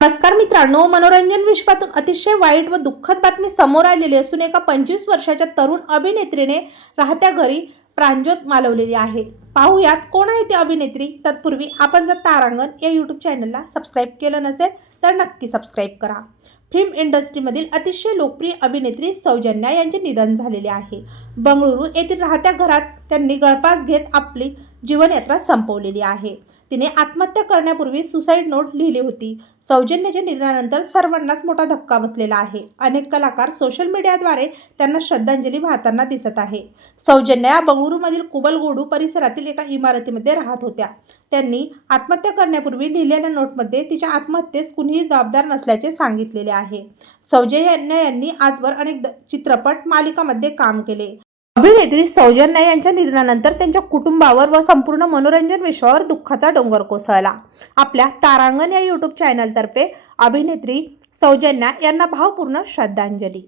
नमस्कार मित्रांनो मनोरंजन विश्वातून अतिशय वाईट व दुःखद बातमी समोर आलेली असून एका पंचवीस वर्षाच्या तरुण अभिनेत्रीने राहत्या घरी प्रांजोत मालवलेली आहे. पाहूयात कोण आहे ती अभिनेत्री. तत्पूर्वी आपण जर तारांगण या यूट्यूब चॅनलला सबस्क्राईब केलं नसेल तर नक्की सबस्क्राईब करा. फिल्म इंडस्ट्रीमधील अतिशय लोकप्रिय अभिनेत्री सौजन्या यांचे निधन झालेले आहे. बंगळुरू येथील राहत्या घरात त्यांनी गळपास घेत आपली जीवनयात्रा संपवलेली आहे. तिने आत्महत्या करण्यापूर्वी सुसाईड नोट लिहिली होती. सौजन्याच्या निधनानंतर सर्वांनाच मोठा धक्का बसलेला आहे. अनेक कलाकार सोशल मीडियाद्वारे त्यांना श्रद्धांजली वाहताना दिसत आहे. सौजन्या बंगळुरूमधील कुबलगोडू परिसरातील एका इमारतीमध्ये राहत होत्या. त्यांनी आत्महत्या करण्यापूर्वी लिहिलेल्या नोटमध्ये तिच्या आत्महत्येस कुणीही जबाबदार नसल्याचे सांगितलेले आहे. सौजन्या यांनी आजवर अनेक द- चित्रपट मालिकामध्ये काम केले. अभिनेत्री सौजन्या यांच्या निधनानंतर त्यांच्या कुटुंबावर व संपूर्ण मनोरंजन विश्वावर दुःखाचा डोंगर कोसळला. आपल्या तारांगण या यूट्यूब चॅनलतर्फे अभिनेत्री सौजन्या यांना भावपूर्ण श्रद्धांजली.